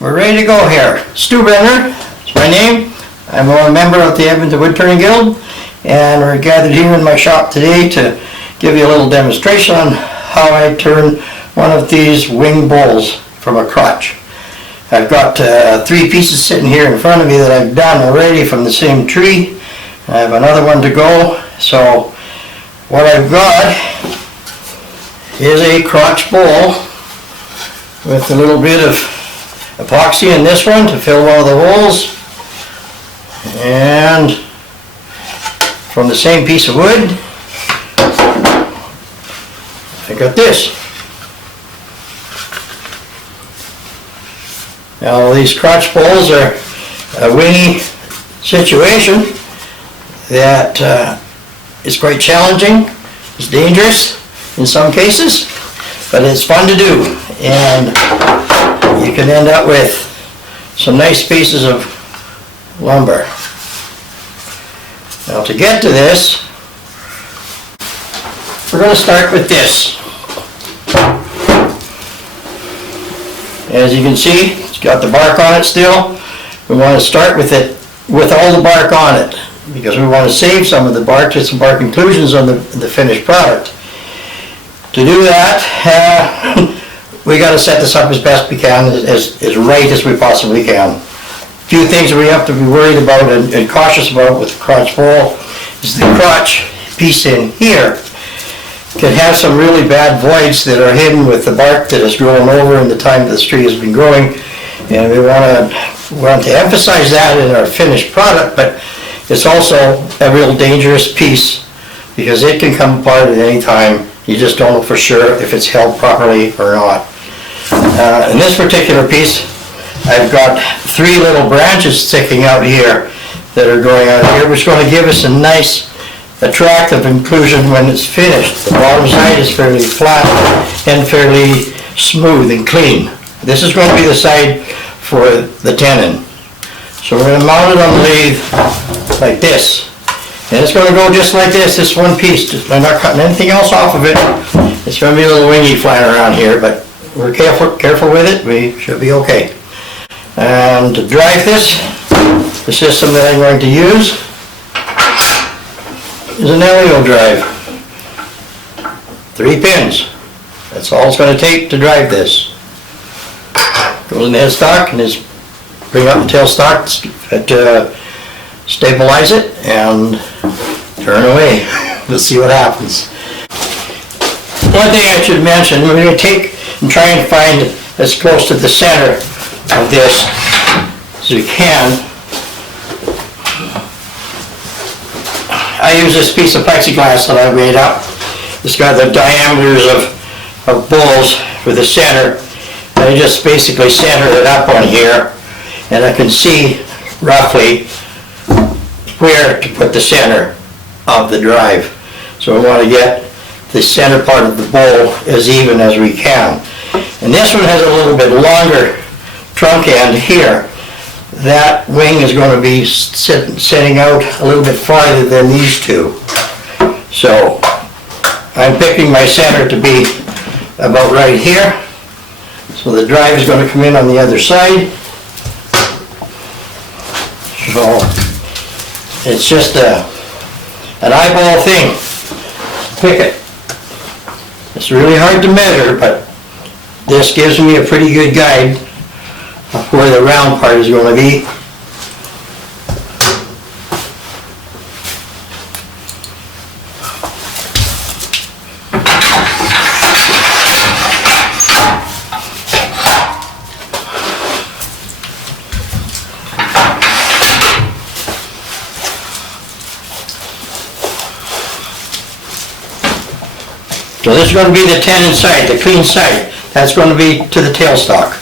We're ready to go here. Stew Bremner is my name. I'm a member of the Edmonton Woodturner Guild, and we're gathered here in my shop today to give you a little demonstration on how I turn one of these wing bowls from a crotch. I've got 3 pieces sitting here in front of me that I've done already from the same tree. I have another one to go. So what I've got is a crotch bowl with a little bit of epoxy in this one to fill one of the holes, and from the same piece of wood I got this. Now these crotch bowls are a wingy situation that is quite challenging. It's dangerous in some cases, but it's fun to do, and you can end up with some nice pieces of lumber. Now to get to this, we're going to start with this. As you can see, it's got the bark on it still. We want to start with it with all the bark on it, because we want to save some of the bark to some bark inclusions on the finished product. To do that, we got to set this up as best we can, as right as we possibly can. A few things that we have to be worried about and cautious about with the crotch bowl is the crotch piece in here can have some really bad voids that are hidden with the bark that has grown over in the time that this tree has been growing, and we want to emphasize that in our finished product, but it's also a real dangerous piece because it can come apart at any time. You just don't know for sure if it's held properly or not. In this particular piece, I've got 3 little branches sticking out here that are going out here, which is going to give us a nice attractive inclusion when it's finished. The bottom side is fairly flat and fairly smooth and clean. This is going to be the side for the tenon. So we're going to mount it on the lathe like this. And it's going to go just like this one piece. I'm not cutting anything else off of it. It's going to be a little wingy flying around here, but we're careful with it. We should be okay. And to drive this, the system that I'm going to use is an LEO drive. 3 pins. That's all it's going to take to drive this. Goes in the headstock and just bring up the tailstock, stabilize it, and turn away. Let's see what happens. One thing I should mention, we're going to take and try and find as close to the center of this as we can. I use this piece of plexiglass that I made up. It's got the diameters of bowls for the center. I just basically center it up on here, and I can see roughly where to put the center of the drive. So we want to get the center part of the bowl as even as we can. And this one has a little bit longer trunk end here. That wing is going to be sitting out a little bit farther than these 2. So I'm picking my center to be about right here. So the drive is going to come in on the other side. So it's just an eyeball thing. Pick it. It's really hard to measure, but this gives me a pretty good guide of where the round part is going to be. So this is going to be the tenon side, the clean side. That's going to be to the tailstock.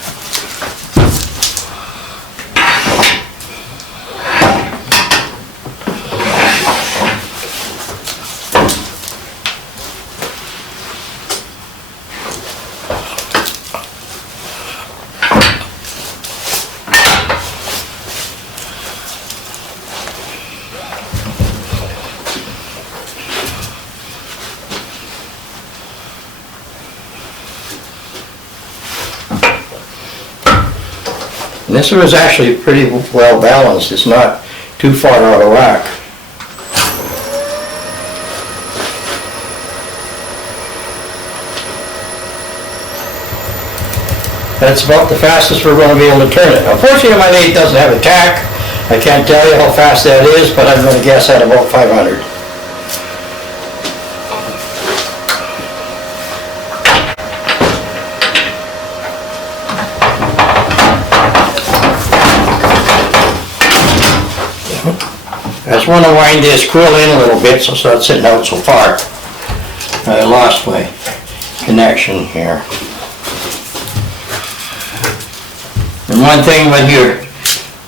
this one is actually pretty well balanced. It's not too far out of whack. That's about the fastest we're going to be able to turn it. Unfortunately, my lathe doesn't have a tack. I can't tell you how fast that is, but I'm going to guess at about 500. I just want to wind this quill in a little bit so it's not sitting out so far. I lost my connection here. And one thing when you're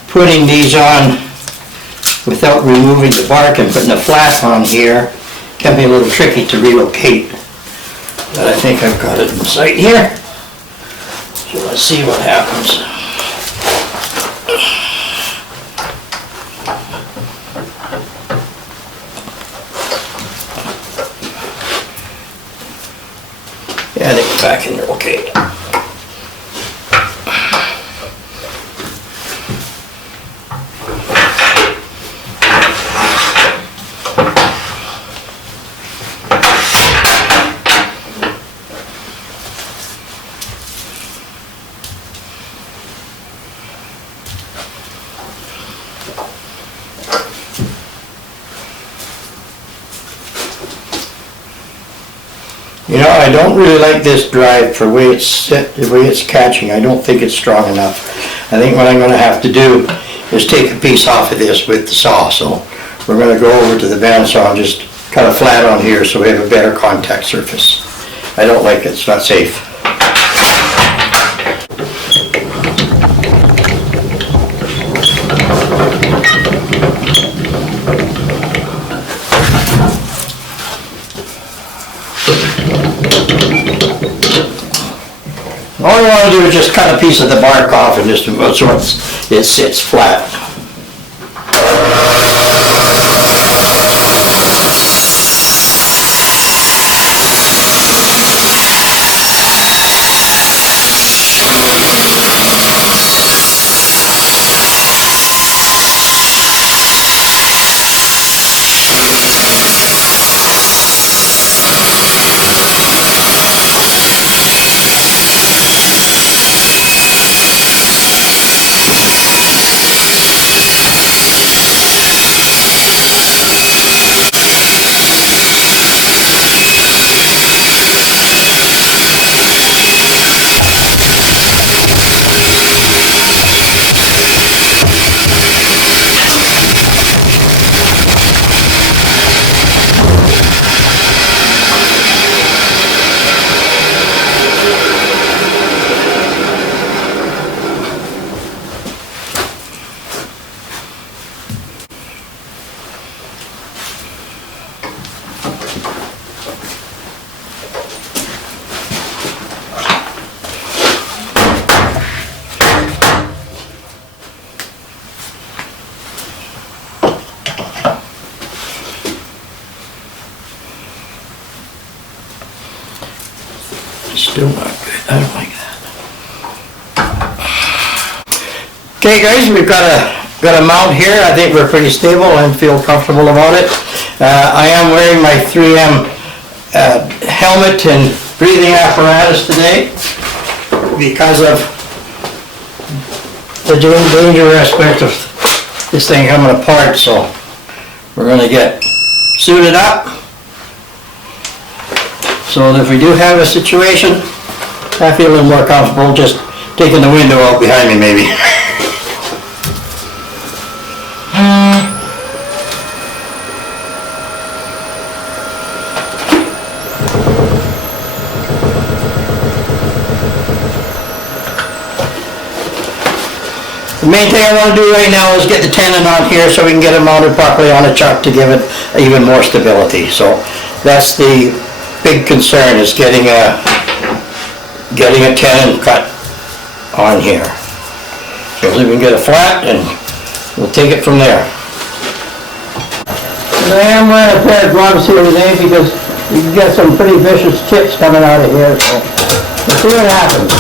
putting these on without removing the bark and putting a flat on here can be a little tricky to relocate. But I think I've got it in sight here. So let's see what happens. Yeah, I think it's back in there okay. You know, I don't really like this drive for the way it's set, the way it's catching. I don't think it's strong enough. I think what I'm going to have to do is take a piece off of this with the saw. So we're going to go over to the bandsaw and just cut a flat on here so we have a better contact surface. I don't like it. It's not safe. All you want to do is just cut a piece of the bark off and just so it sits flat. Still not good. I don't like that. Okay guys, we've got a mount here. I think we're pretty stable and feel comfortable about it. I am wearing my 3M helmet and breathing apparatus today because of the danger aspect of this thing coming apart. So we're going to get suited up so that if we do have a situation, I feel a little more comfortable just taking the window out behind me maybe. The main thing I want to do right now is get the tenon on here so we can get it mounted properly on a chuck to give it even more stability. So that's the big concern, is getting a tenon cut on here. So we can get a flat and we'll take it from there. And I am wearing a pair of gloves here today because you can get some pretty vicious chips coming out of here. So let's see what happens.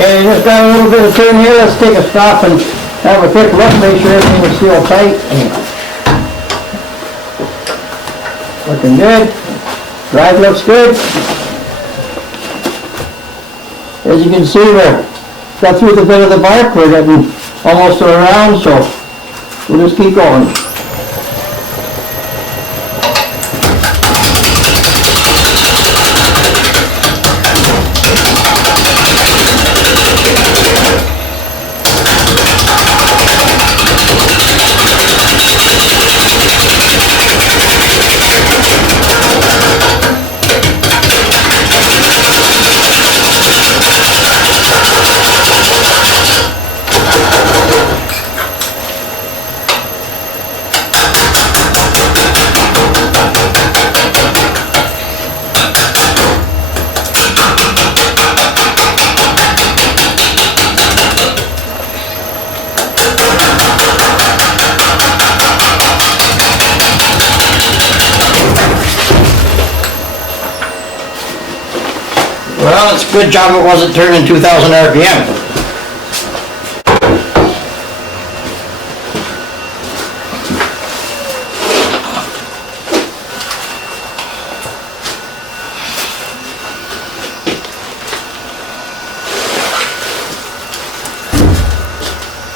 Okay, just got a little bit of turn here. Let's take a stop and have a quick look, make sure everything is still tight. Looking good. Drive looks good. As you can see, we're got through the bit of the bark. We're getting almost around, so we'll just keep going. Well, it's a good job it wasn't turning 2,000 RPM.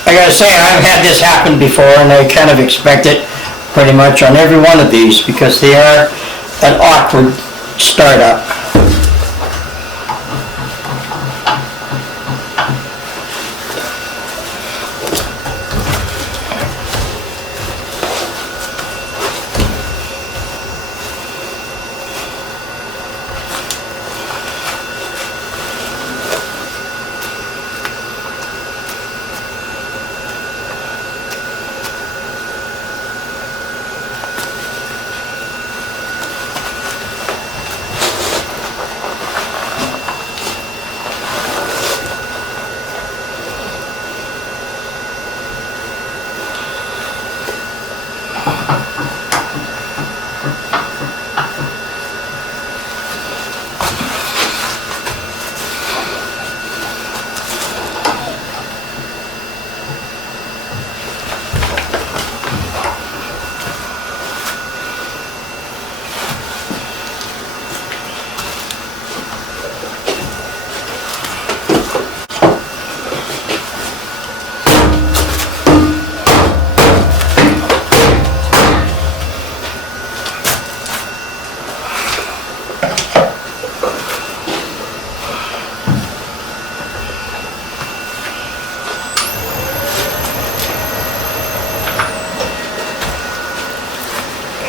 I gotta say, I've had this happen before, and I kind of expect it pretty much on every one of these because they are an awkward startup.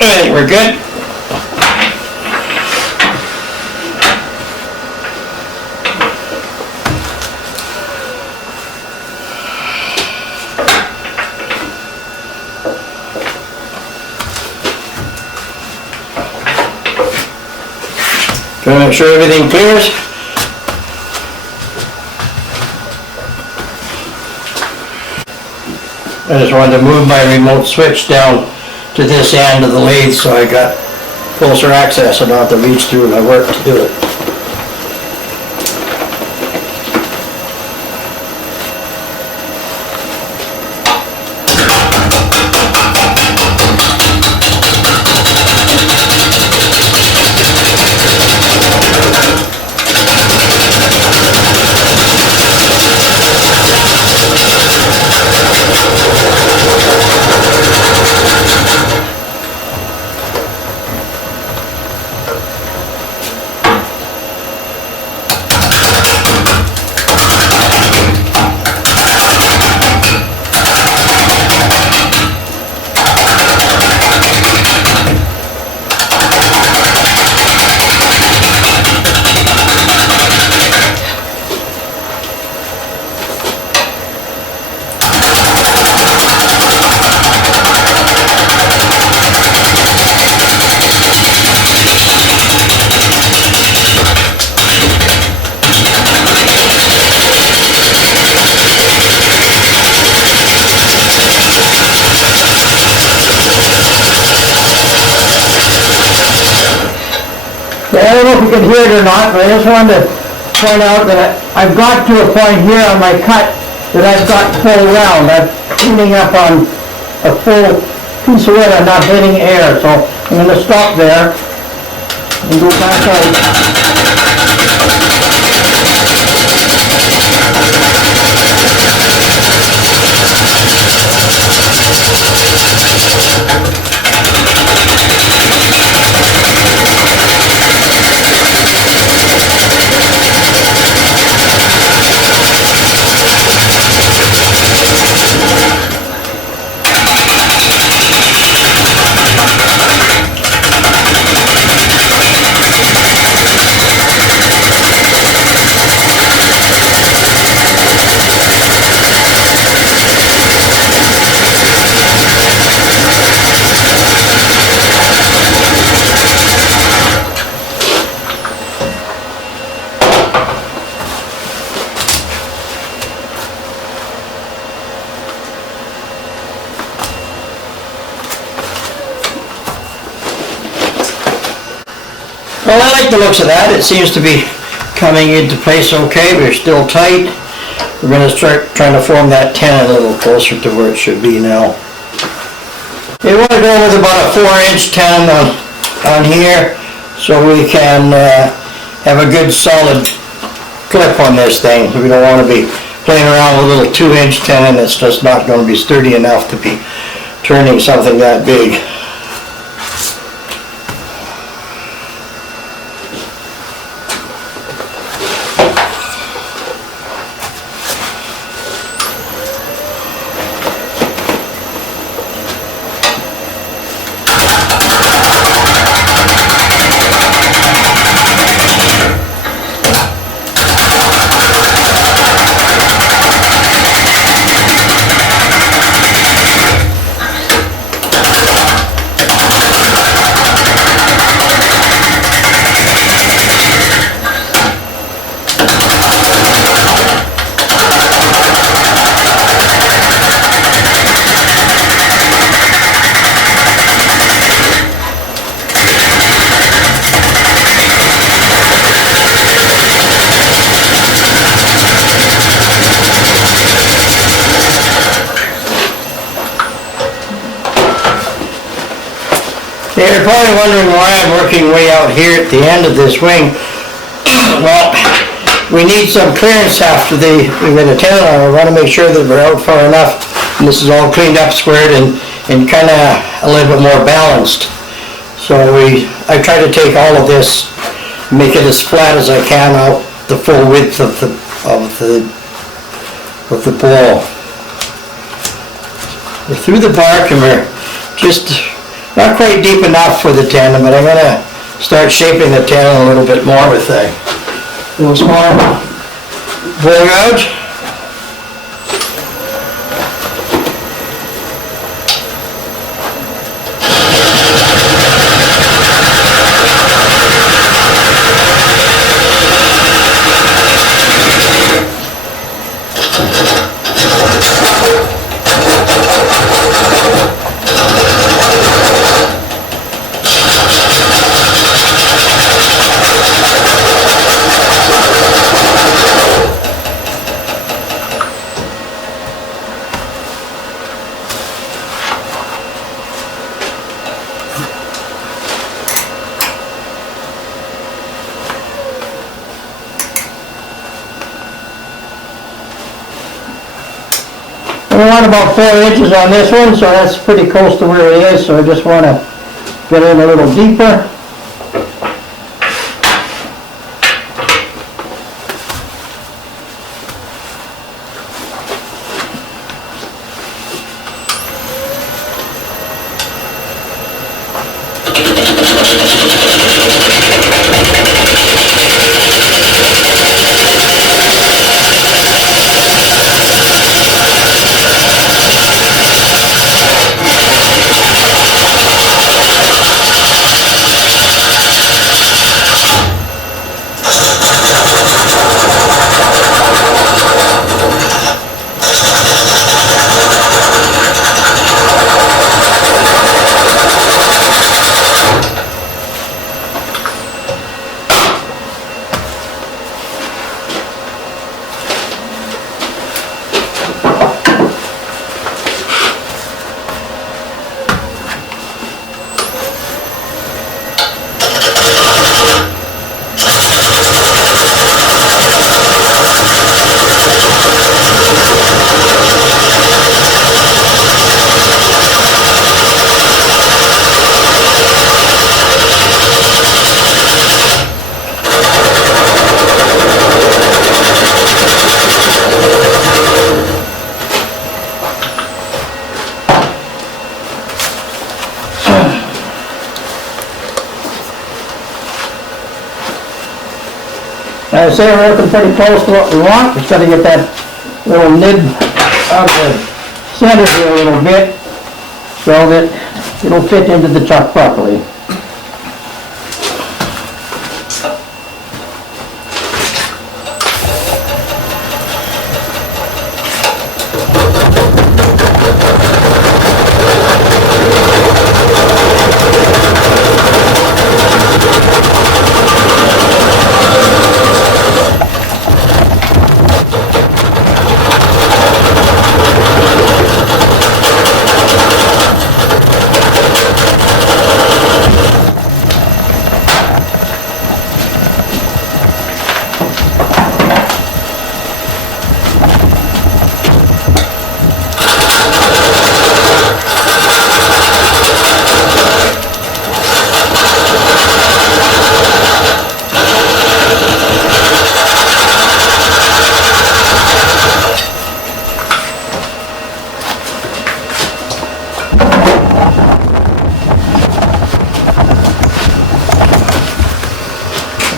Alright, we're good. Trying to make sure everything clears. I just wanted to move my remote switch down to this end of the lathe so I got closer access and not to reach through my work to do it. I don't know if you can hear it or not, but I just wanted to point out that I've got to a point here on my cut that I've got full round. I'm cleaning up on a full piece of wood. I'm not hitting air, so I'm going to stop there and go back out. Well, I like the looks of that. It seems to be coming into place okay. We're still tight. We're going to start trying to form that tenon a little closer to where it should be now. We want to go with about a 4-inch tenon on here so we can have a good solid clip on this thing. We don't want to be playing around with a little 2-inch tenon that's just not going to be sturdy enough to be turning something that big. You're probably wondering why I'm working way out here at the end of this wing. Well, we need some clearance after we get a tenon on. We want to make sure that we're out far enough and this is all cleaned up, squared, and kind of a little bit more balanced. So I try to take all of this, make it as flat as I can out the full width of the ball. We're through the bark and we're just not quite deep enough for the tenon, but I'm going to start shaping the tenon a little bit more with a little small bowl gouge. We want about 4 inches on this one, so that's pretty close to where it is, so I just want to get in a little deeper. say we're looking pretty close to what we want. Just gotta get that little nib out of the center here a little bit so that it'll fit into the chuck properly.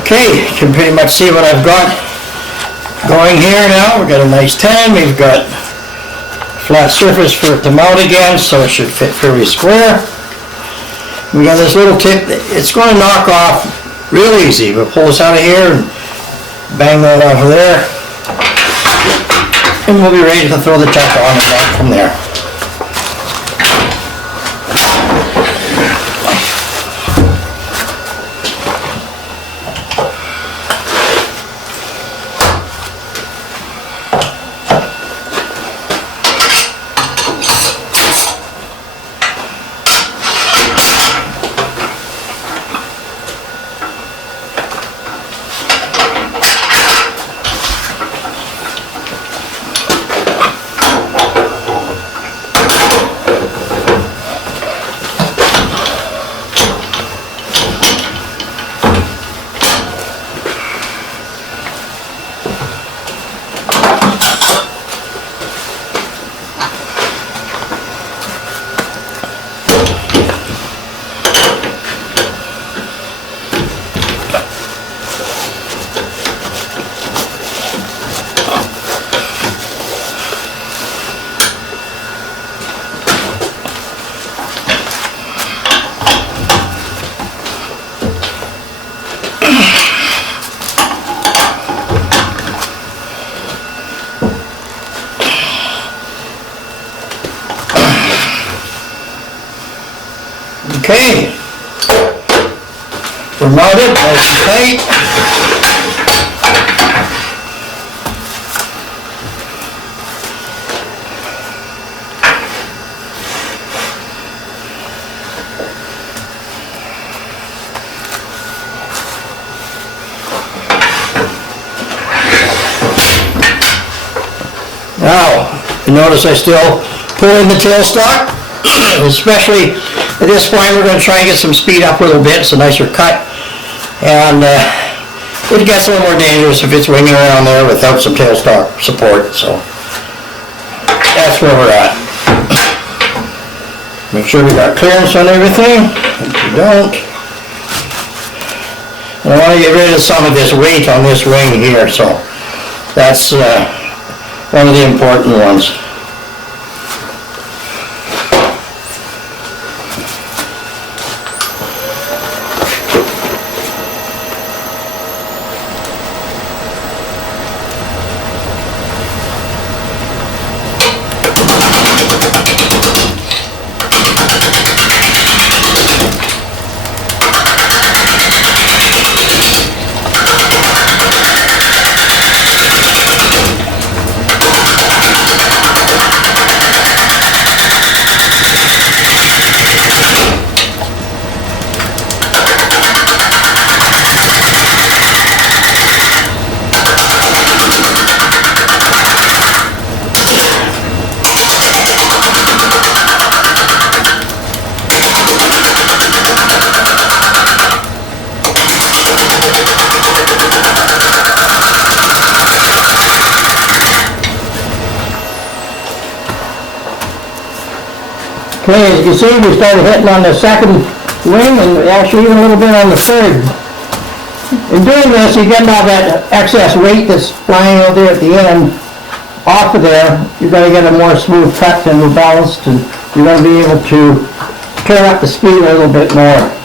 Okay, you can pretty much see what I've got going here now. We've got a nice 10, we've got flat surface for it to mount again, so it should fit fairly square. We got this little tip, it's going to knock off real easy. We'll pull this out of here and bang that off of there. And we'll be ready to throw the chuck on and back from there. Okay, we're mounted nice and tight. Now, you notice I still pull in the tailstock, especially at this point we're going to try and get some speed up a little bit. It's a nicer cut, and it gets a little more dangerous if it's winging around there without some tailstock support, so that's where we're at. Make sure we got clearance on everything. If you don't, and I want to get rid of some of this weight on this wing here, so that's one of the important ones. Okay, as you can see, we started hitting on the second wing and actually even a little bit on the third. In doing this, you're getting all that excess weight that's lying out there at the end off of there. You're going to get a more smooth cut and more balanced, and you're going to be able to turn up the speed a little bit more.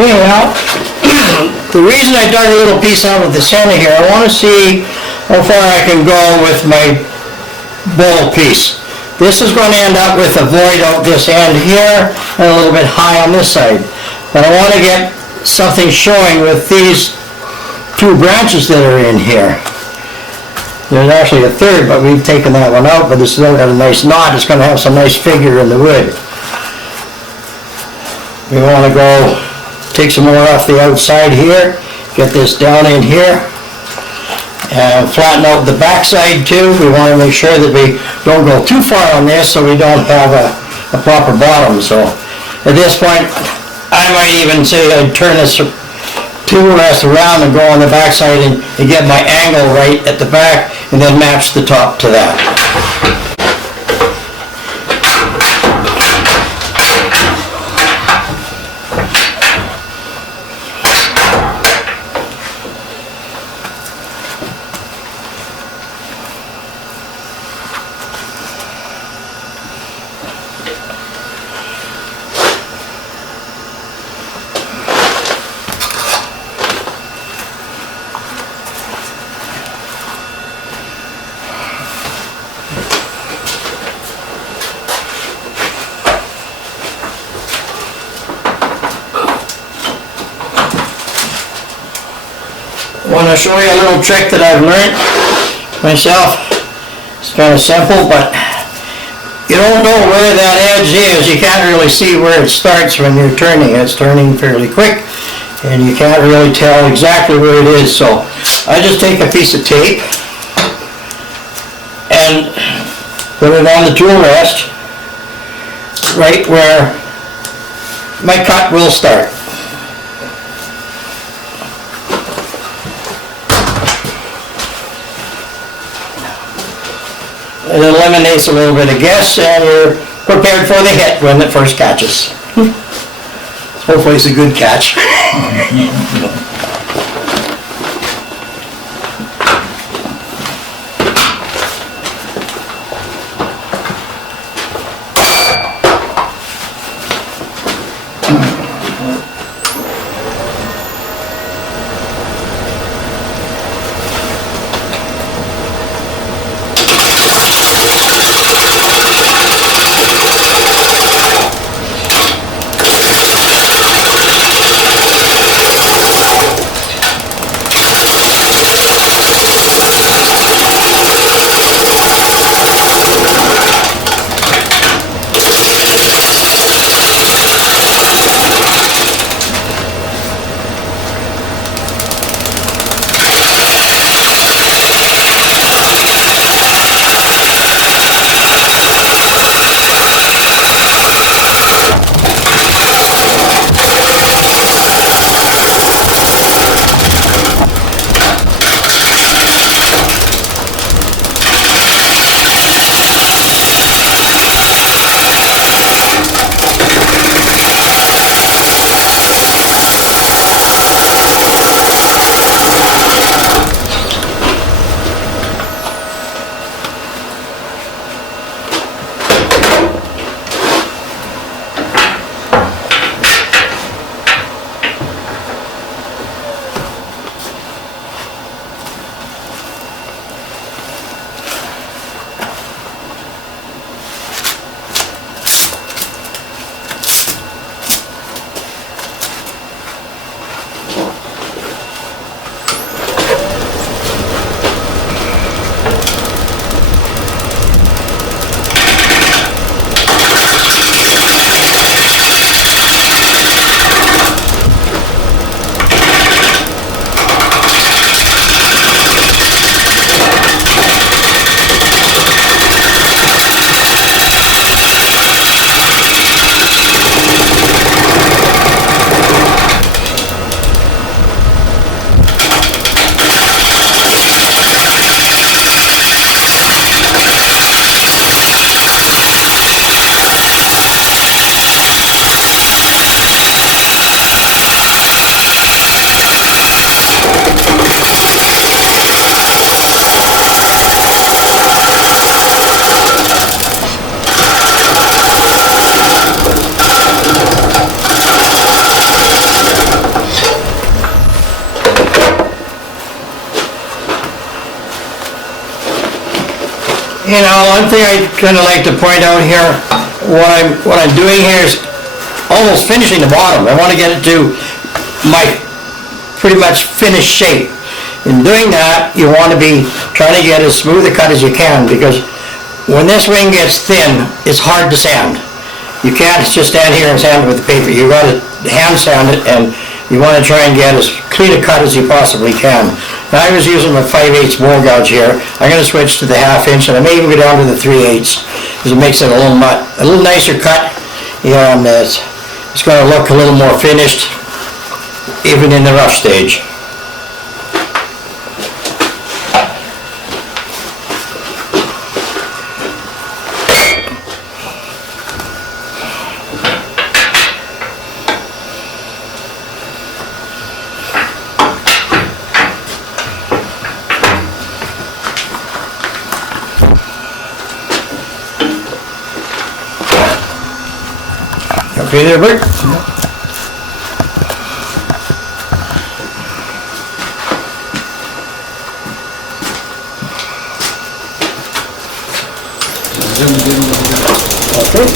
Anyhow, the reason I dug a little piece out of the center here, I want to see how far I can go with my bowl piece. This is going to end up with a void out this end here and a little bit high on this side. But I want to get something showing with these two branches that are in here. There's actually a third, but we've taken that one out, but it's still got a nice knot. It's going to have some nice figure in the wood. We want to go take some more off the outside here, get this down in here, and flatten out the back side too. We want to make sure that we don't go too far on this so we don't have a proper bottom. So at this point, I might even say I'd turn this tool rest around and go on the back side and get my angle right at the back and then match the top to that. I want to show you a little trick that I've learned myself. It's kind of simple, but you don't know where that edge is. You can't really see where it starts when you're turning. It's turning fairly quick, and you can't really tell exactly where it is. So I just take a piece of tape and put it on the tool rest right where my cut will start. It eliminates a little bit of guess, and you're prepared for the hit when it first catches. Hopefully it's a good catch. You know, one thing I kind of like to point out here, what I'm doing here is almost finishing the bottom. I want to get it to my pretty much finished shape. In doing that, you want to be trying to get as smooth a cut as you can, because when this wing gets thin, it's hard to sand. You can't just stand here and sand it with the paper. You got to hand sand it, and you want to try and get as clean a cut as you possibly can. Now I was using my 5/8 bowl gouge here. I'm going to switch to the 1/2 inch, and I may even go down to the 3/8 because it makes it a little nicer cut, and it's going to look a little more finished, even in the rough stage. Okay there, Bert? Okay.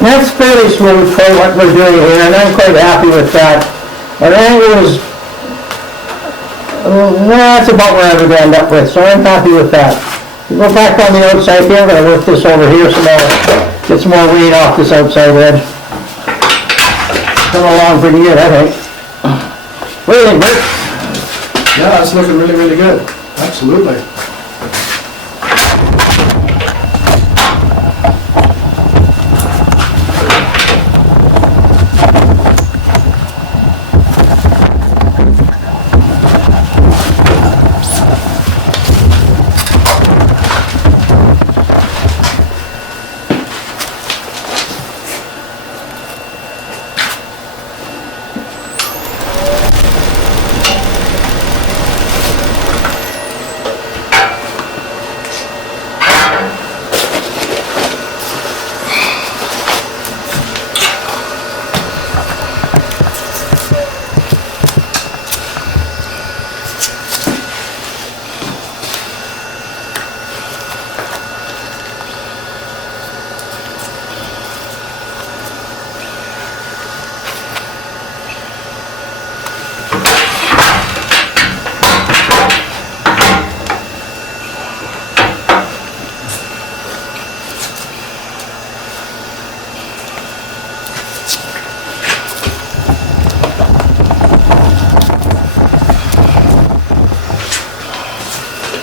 That's fairly smooth for what we're doing here, and I'm quite happy with that. Our angle is, that's about where I would end up with, so I'm happy with that. Go back on the outside here, I'm going to work this over here some more, get some more weight off this outside edge. Coming along pretty good, I think. What do you think, Bert? Yeah, it's looking really, really good. Absolutely.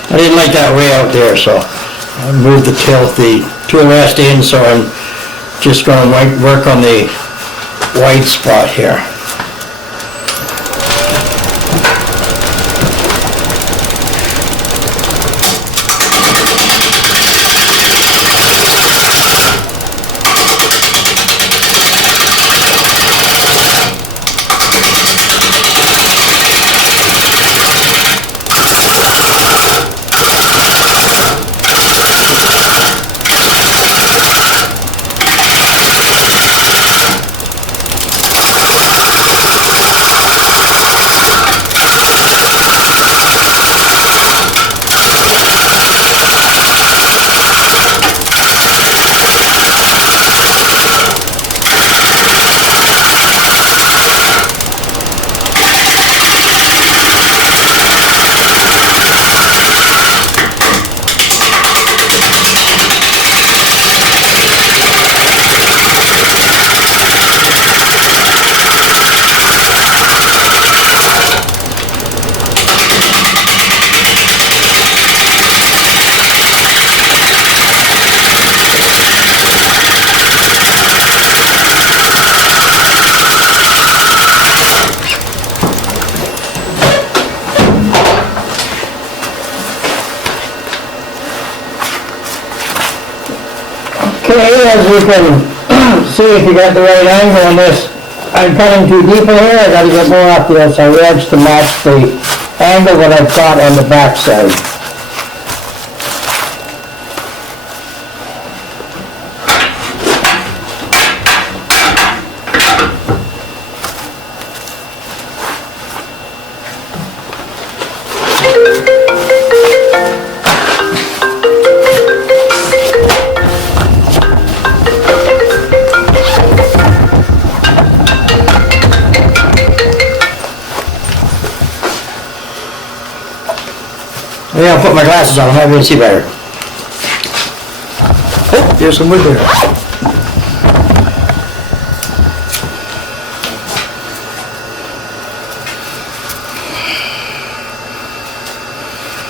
I didn't like that way out there, so I moved the tool rest in, so I'm just going to work on the white spot here. Okay, as you can see, if you got the right angle on this, I'm cutting too deep in here, I gotta get more off the outside edge to match the angle that I've got on the back side. Yeah, I'll put my glasses on, I might be able to see better. Oh, there's some wood there. You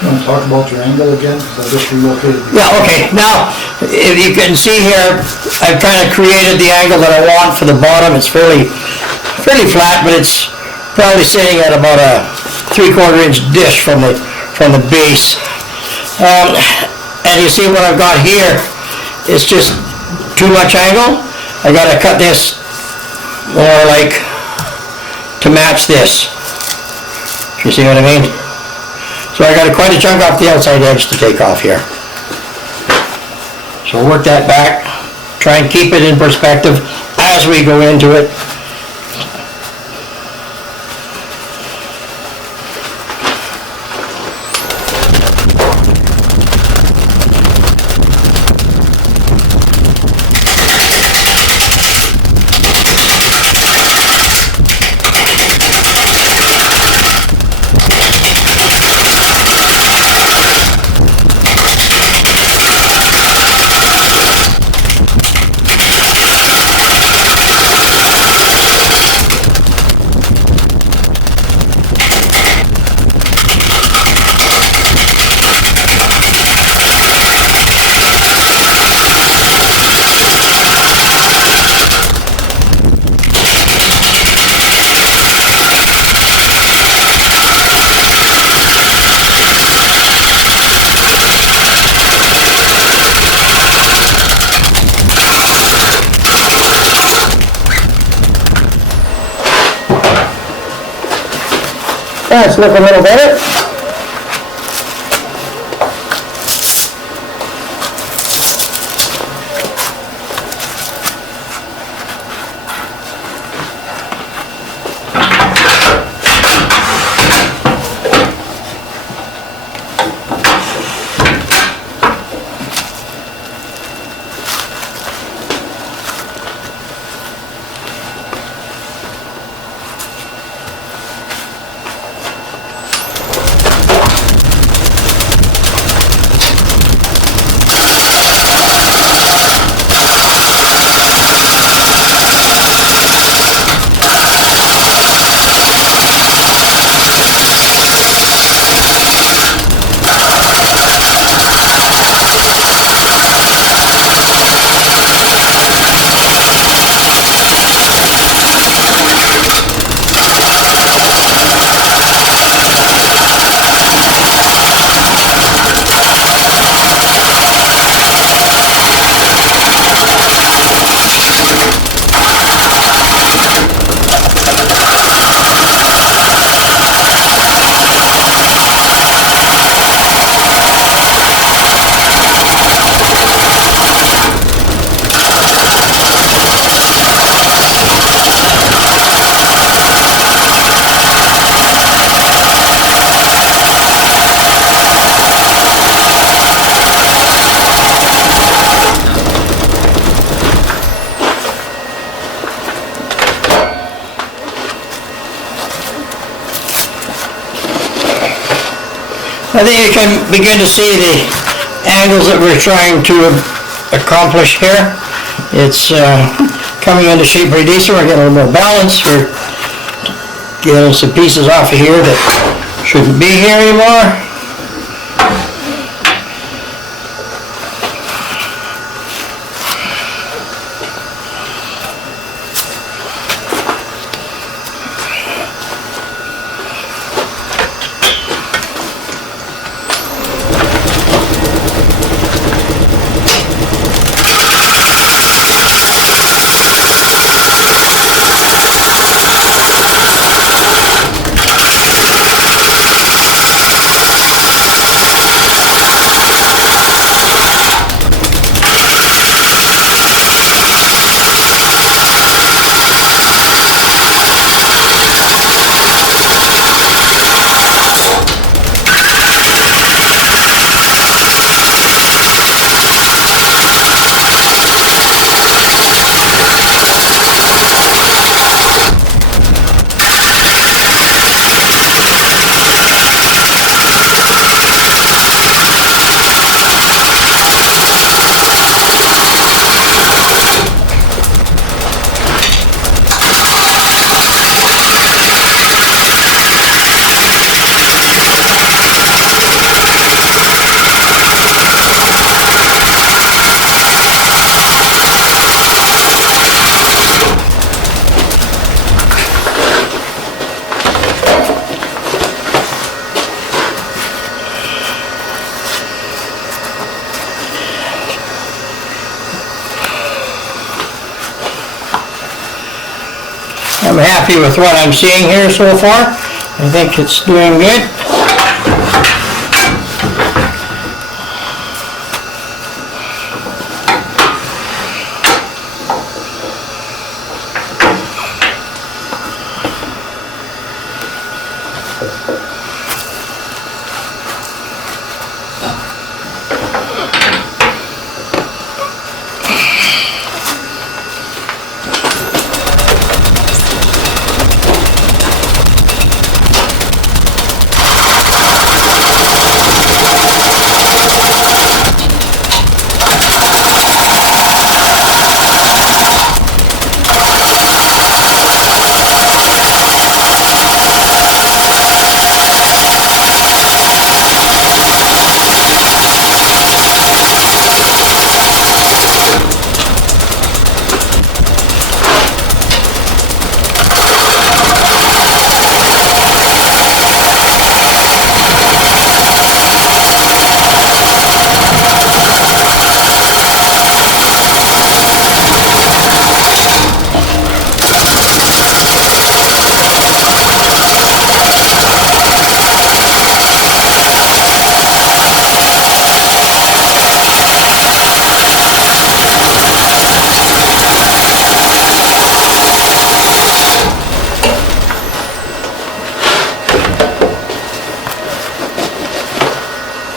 want to talk about your angle again? Because I just relocated. Yeah, okay, now, if you can see here, I've kind of created the angle that I want for the bottom. It's fairly flat, but it's probably sitting at about a 3/4 inch dish from the base. And you see what I've got here is just too much angle. I gotta cut this more like to match this. You see what I mean? So I got quite a chunk off the outside edge to take off here. So work that back, try and keep it in perspective as we go into it. That's look a little better. I think you can begin to see the angles that we're trying to accomplish here. It's coming into shape pretty decent. We're getting a little more balance. We're getting some pieces off of here that shouldn't be here anymore. I'm happy with what I'm seeing here so far. I think it's doing good.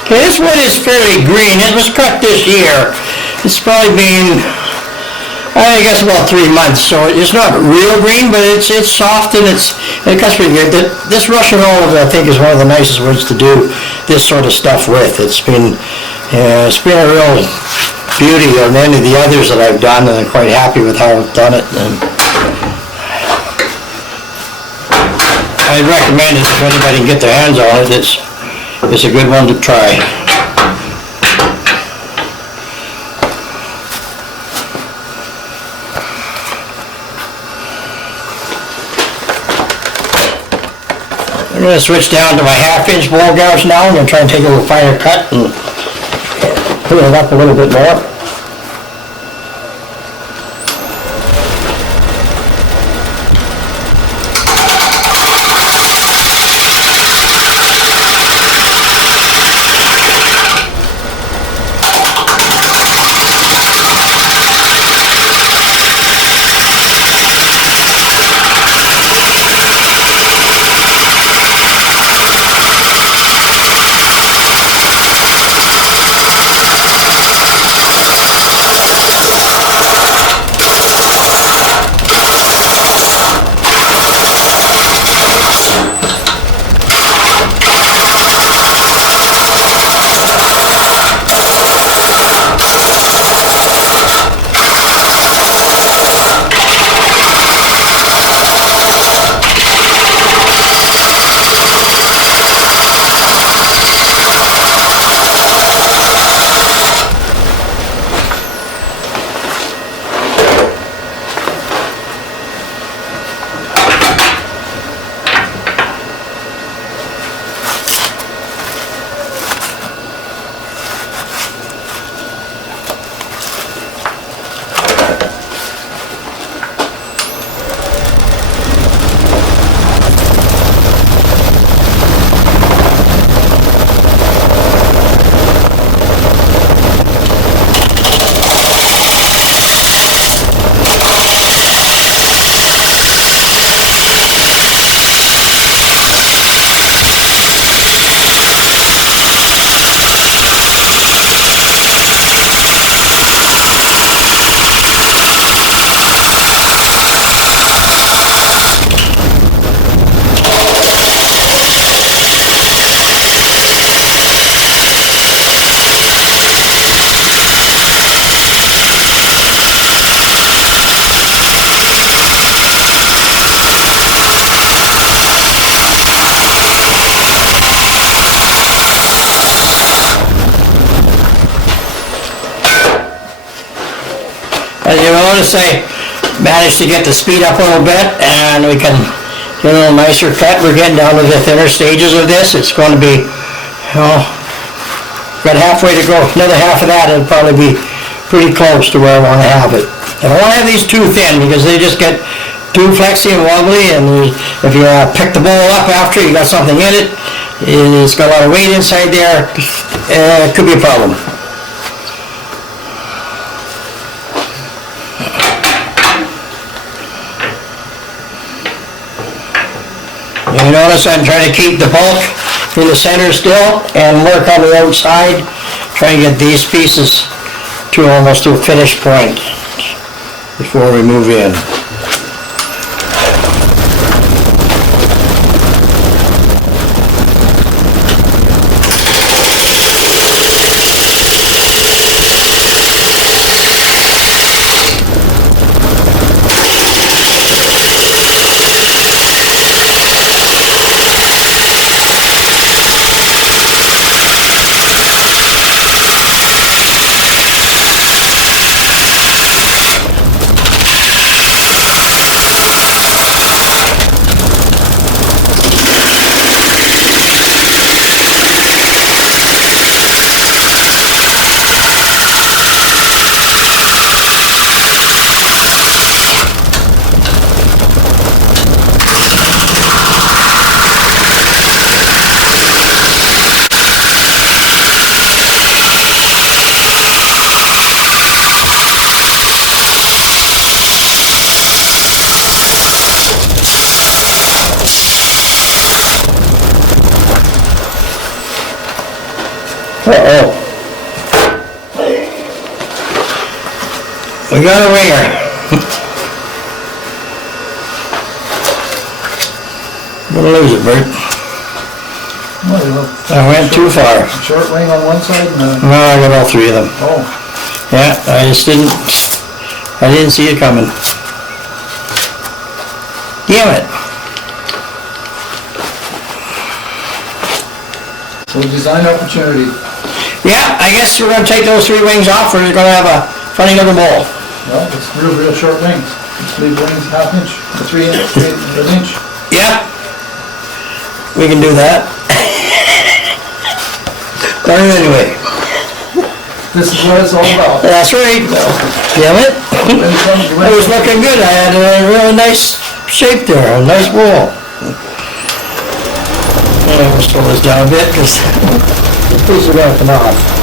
This wood is fairly green. It was cut this year. It's probably been, I guess, about 3 months. So it's not real green, but it's soft and it cuts pretty good. This Russian olive, I think, is one of the nicest woods to do this sort of stuff with. It's been a real beauty on any of the others that I've done, and I'm quite happy with how I've done it. And I'd recommend it if anybody can get their hands on it. It's a good one to try. I'm going to switch down to my 1/2-inch bowl gouge now. I'm going to try and take a little finer cut and clean it up a little bit more. As you notice, I managed to get the speed up a little bit, and we can get a little nicer cut. We're getting down to the thinner stages of this. It's going to be, got halfway to go. Another half of that, it'll probably be pretty close to where I want to have it. I don't want to have these too thin because they just get too flexy and wobbly, and if you pick the bowl up after you got something in it, it's got a lot of weight inside there, it could be a problem. You notice I'm trying to keep the bulk in the center still and work on the outside, trying to get these pieces to almost to a finished point before we move in. We got a ringer. Gonna lose it, Bert. Well, you know, I went too far. short wing on one side and No, I got all three of them. oh, Yeah, I didn't see it coming. Damn it. so design opportunity. Yeah, I guess we're gonna take those three wings off, or we're gonna have a funny little bowl. Well, it's real short wings. Just leave wings half inch, or 3 inch, an inch. Yeah. We can do that. But anyway, This is what it's all about. that's right. Damn it. It was looking good. I had a really nice shape there, a nice bowl. I'll slow this down a bit because the piece is going to come off.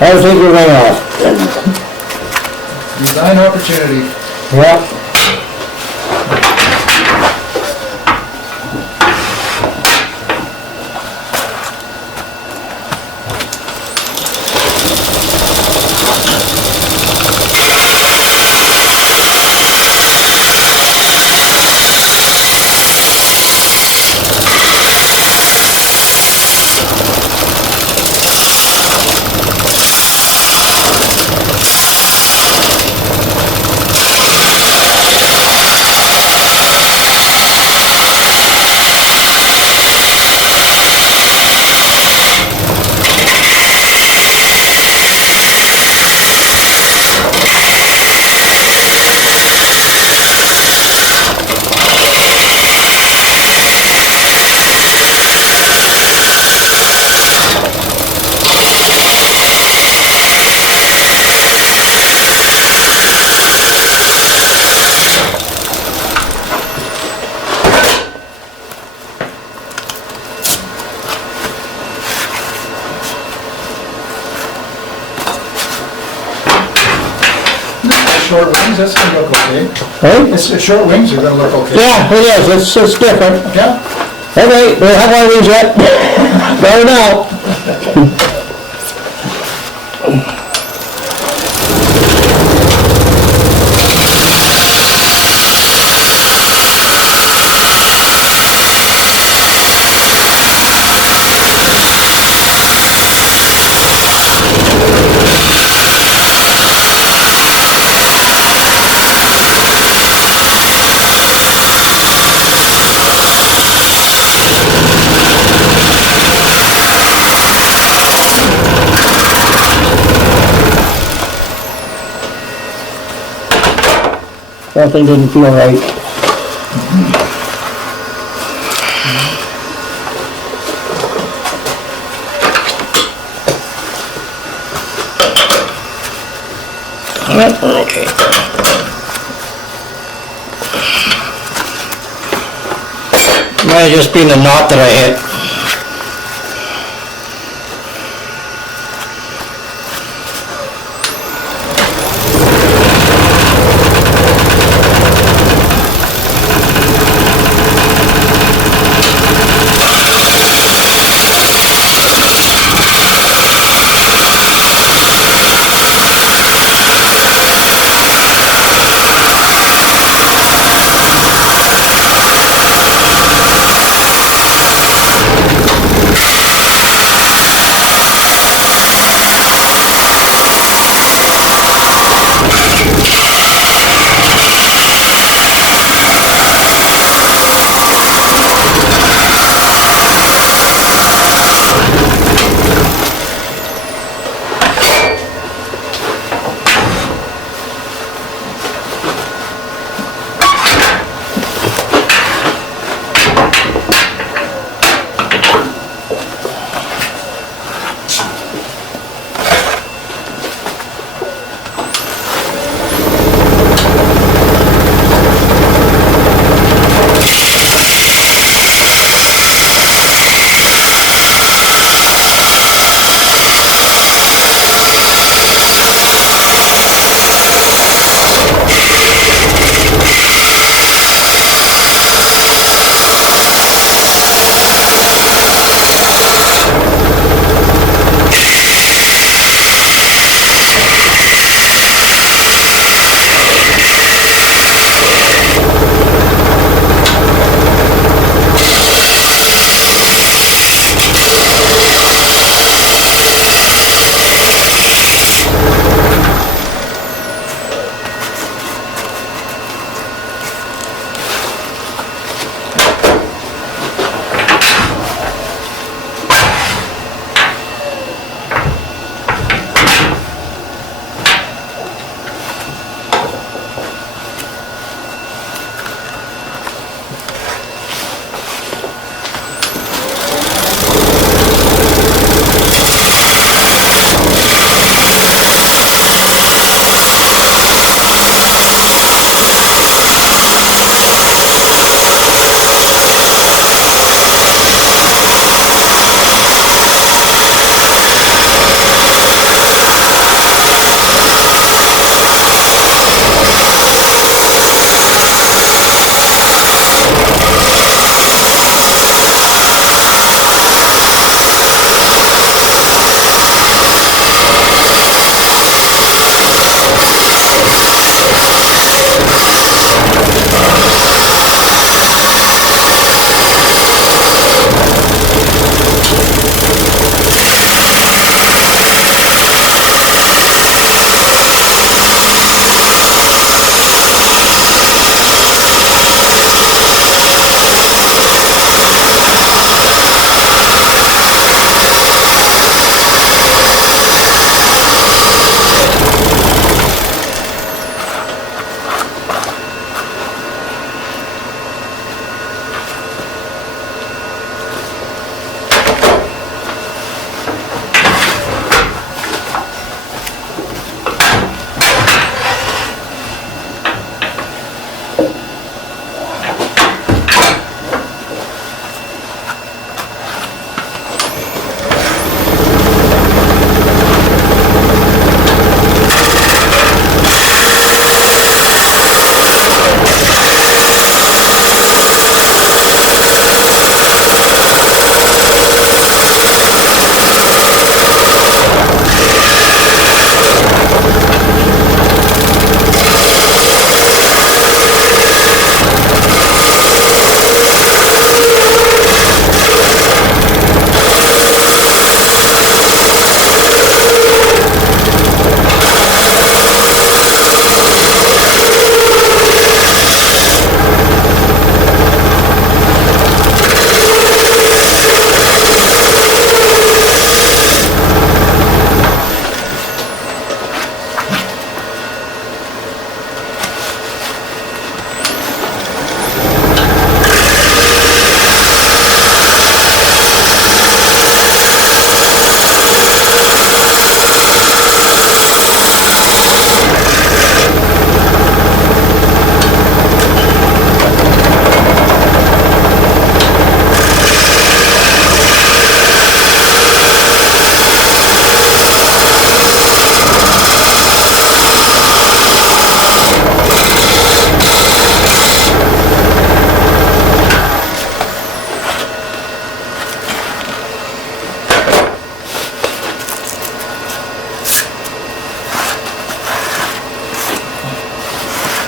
I'll take your ring off. Design opportunity. Yep. Short wings, that's gonna look okay. Hey? It's the short wings are gonna look okay. Yeah, it is. It's different. Yeah? Okay, we don't have one of these yet. Better now. Something didn't feel right. Okay. Might have just been the knot that I hit.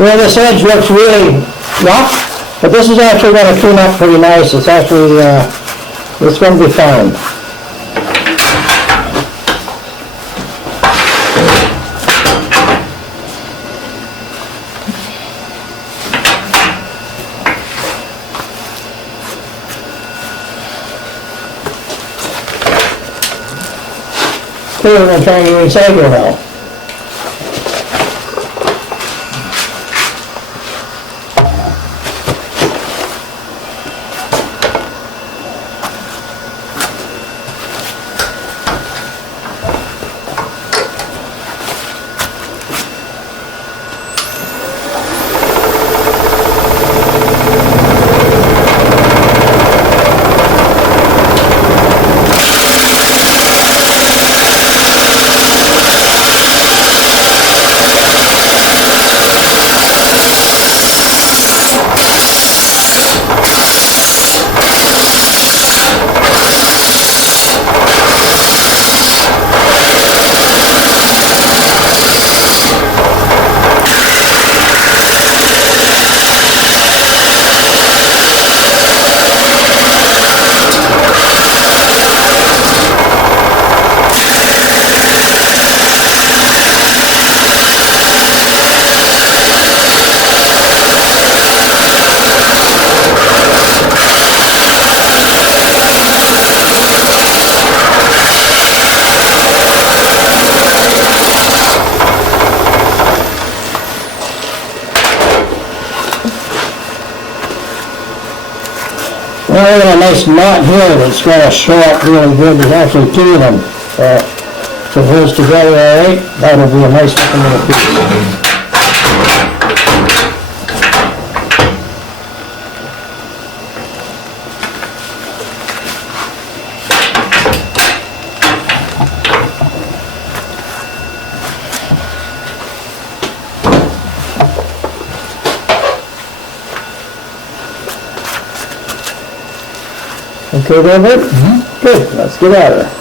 Well, this edge looks really rough, but this is actually gonna tune up pretty nice. It's actually, it's gonna be fine. Okay, we're gonna try and recycle now. Well, I got a nice knot here that's gonna show up really good. There's actually two of them. If it holds together all right, that'll be a nice looking little piece. Okay, David? Mm-hmm. Good, let's get at her.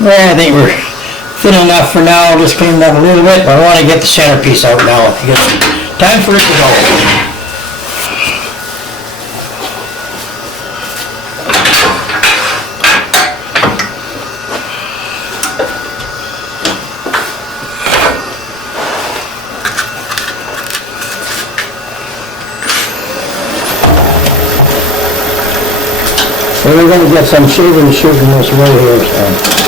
Yeah, I think we're thin enough for now. I'll just clean it up a little bit, but I want to get the centerpiece out now. It's time for it to go. So we're going to get some shaving shooting this way here, so.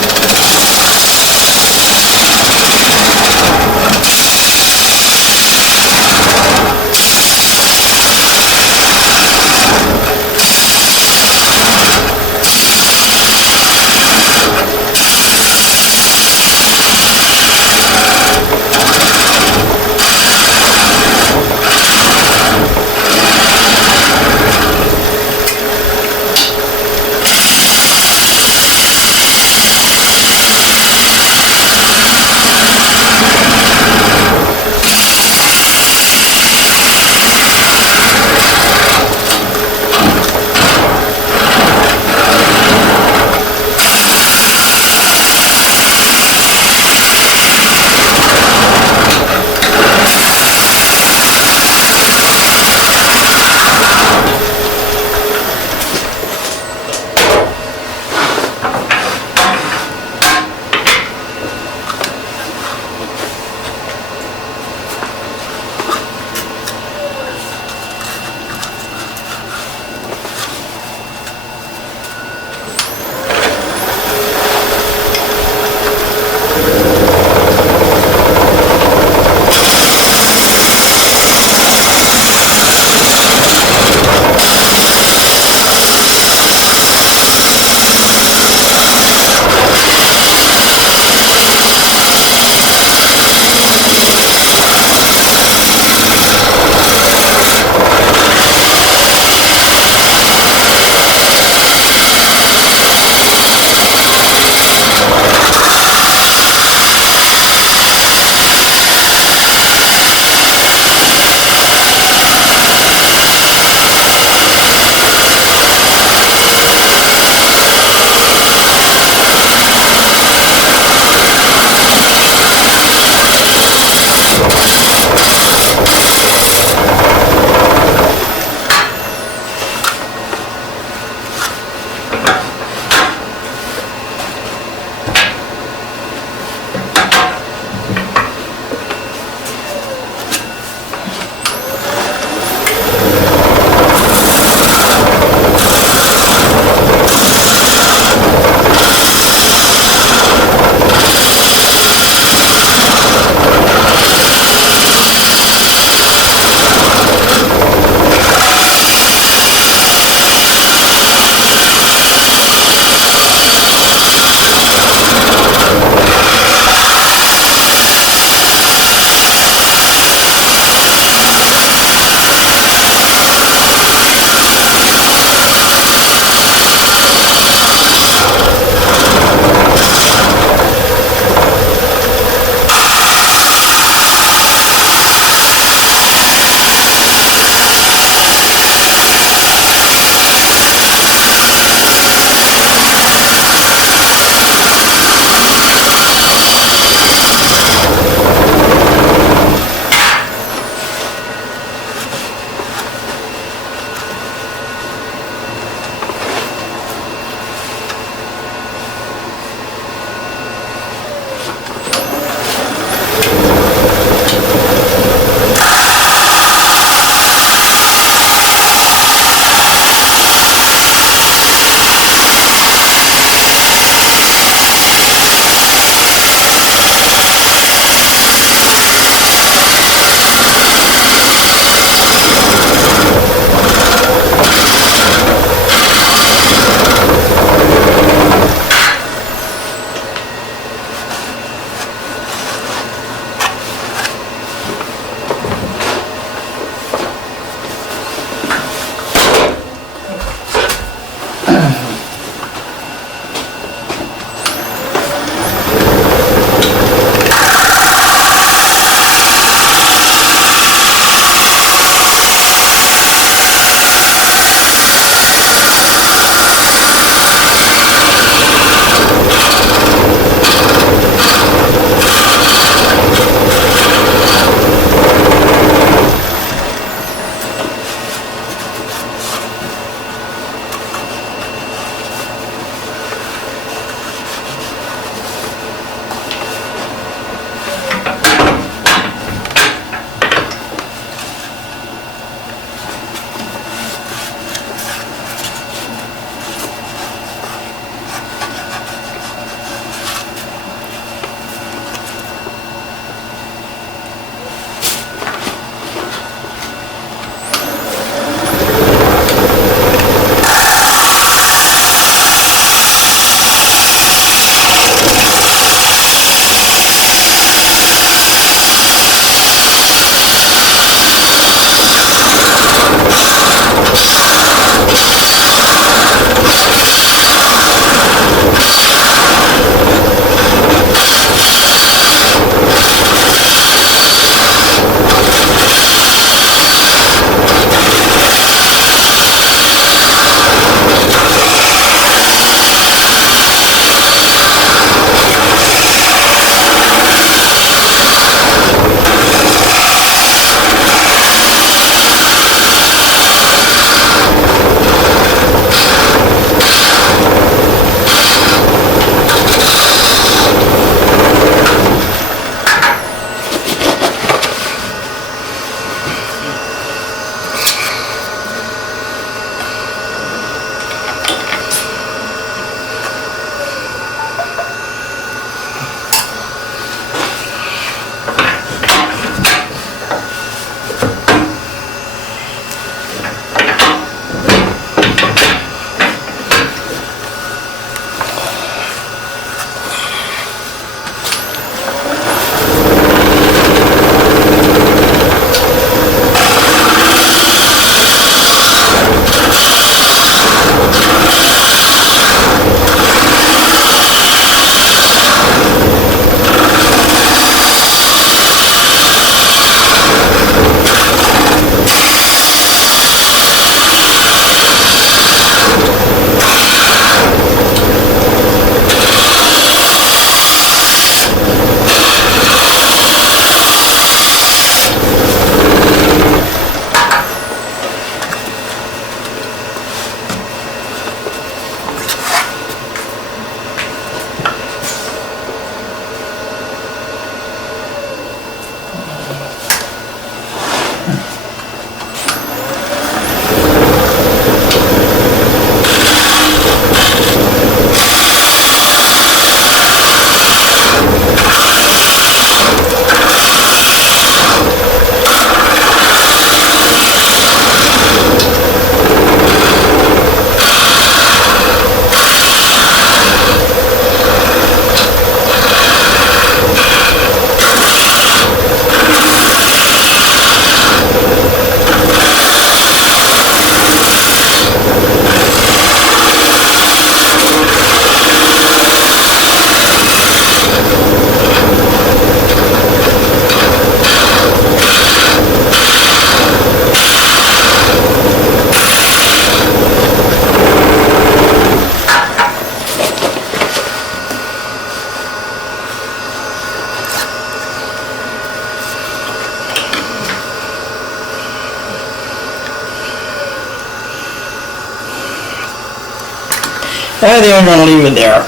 I think I'm gonna leave it there.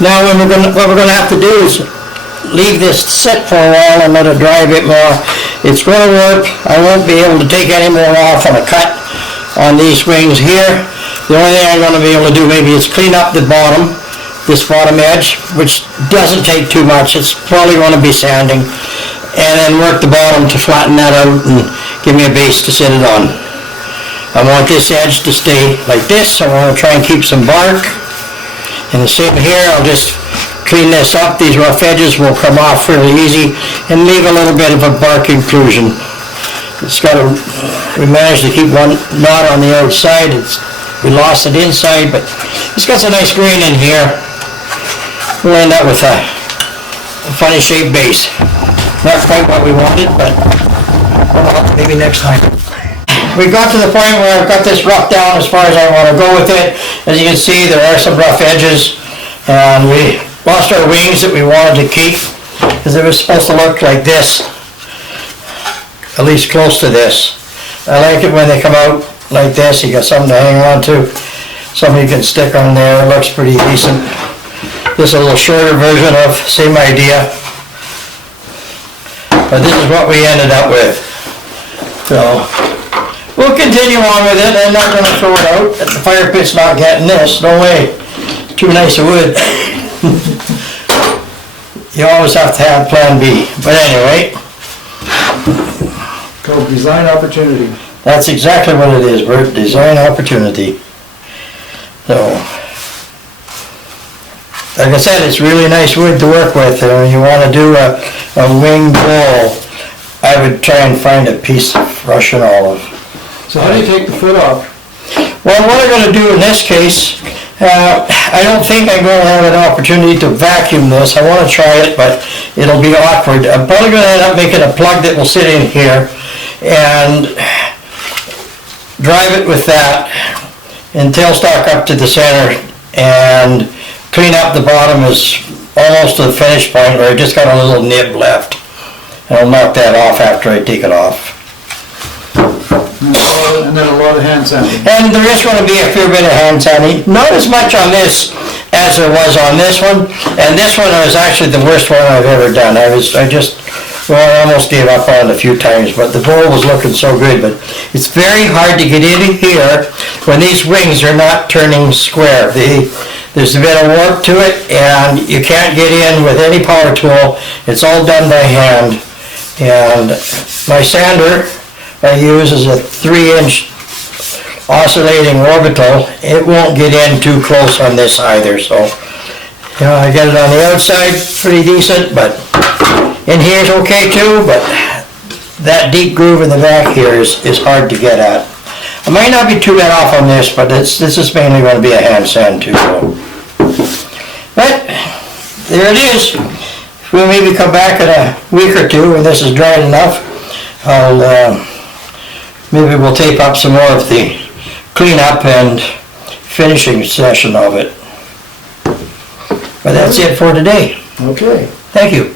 Now what we're gonna have to do is leave this sit for a while and let it dry a bit more. It's gonna work. I won't be able to take any more off on a cut on these wings here. The only thing I'm gonna be able to do maybe is clean up the bottom, this bottom edge, which doesn't take too much. It's probably gonna be sanding. And then work the bottom to flatten that out and give me a base to sit it on. I want this edge to stay like this. I wanna try and keep some bark. And the same here, I'll just clean this up. These rough edges will come off fairly easy and leave a little bit of a bark inclusion. We managed to keep one knot on the outside. We lost it inside, but it's got some nice grain in here. We'll end up with a funny shaped base. Not quite what we wanted, but maybe next time. We got to the point where I've got this rough down as far as I want to go with it. As you can see, there are some rough edges, and we lost our wings that we wanted to keep, because it was supposed to look like this, at least close to this. I like it when they come out like this. You got something to hang on to, something you can stick on there. It looks pretty decent. This is a little shorter version of same idea, but this is what we ended up with. So we'll continue on with it. I'm not going to throw it out. The fire pit's not getting this. No way. Too nice of wood. You always have to have plan B. But anyway, Called design opportunity. that's exactly what it is, Bert. Design opportunity. So, like I said, it's really nice wood to work with. And when you want to do a wing bowl, I would try and find a piece of Russian olive. So how do you take the foot off? Well, what I'm going to do in this case, I don't think I'm going to have an opportunity to vacuum this. I want to try it, but it'll be awkward. I'm probably going to end up making a plug that will sit in here and drive it with that and tailstock up to the center and clean up the bottom is almost to the finish point where I just got a little nib left. And I'll knock that off after I take it off. And then a lot of hand sanding. And there is going to be a fair bit of hand sanding, not as much on this as there was on this one. And this one was actually the worst one I've ever done. I almost gave up on it a few times, but the bowl was looking so good. But it's very hard to get in here when these wings are not turning square. There's a bit of warp to it, and you can't get in with any power tool. It's all done by hand. And my sander I use is a 3-inch oscillating orbital. It won't get in too close on this either, so I get it on the outside pretty decent, but in here is okay too, but that deep groove in the back here is hard to get at. I might not be too bad off on this, but this is mainly going to be a hand sand too. So. But there it is. We'll maybe come back in a week or two when this is dried enough. Maybe we'll tape up some more of the cleanup and finishing session of it. But that's it for today. Okay. Thank you.